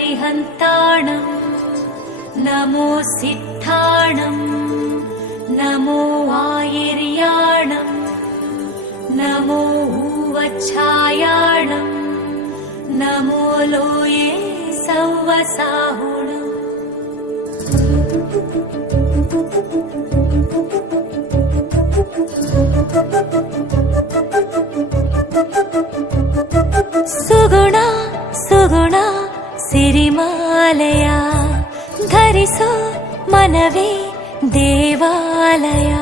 हरिहन्ताणम् नमो सिद्धाणम् नमो आयिर्याणम् नमो उवच्छायाणम् नमो लोये सौवसाहुणम् सुगुणा सुगुणा సిరిమాలయా ధరిసో మనవే దేవాలయా.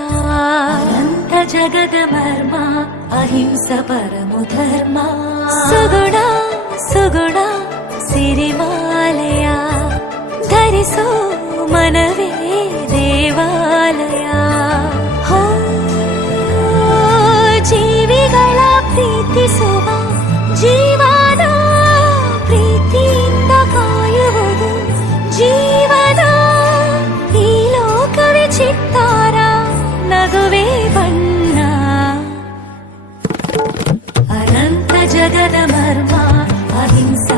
అనంత జగదమర్మ అహింస పరము ధర్మ. సుగుణ సుగుణ సిరిమాలయా ధరిసో మనవే దేవాలయా. హో జీవిగళ ప్రీతిಸುవ జీవ ஜகத மர்மா அஹிம்சா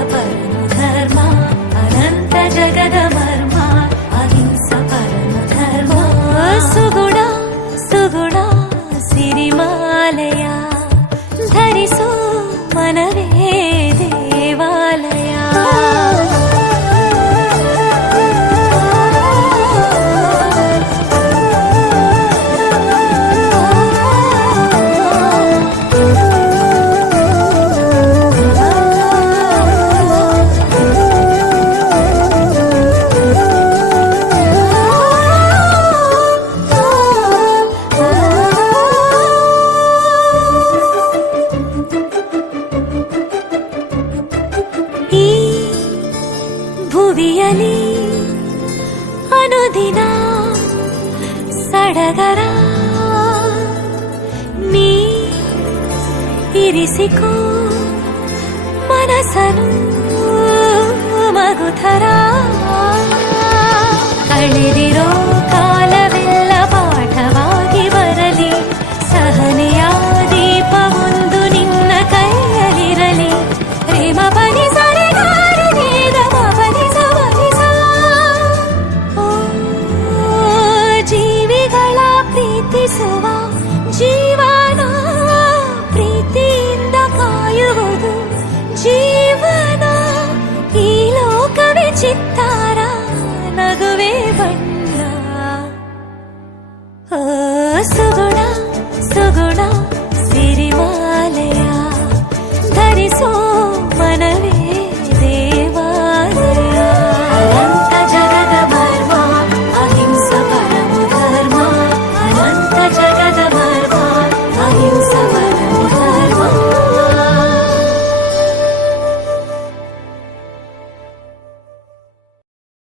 తెలియని అనుదిన సడగరా నీ ఇరిసికు మనసను మగుధరా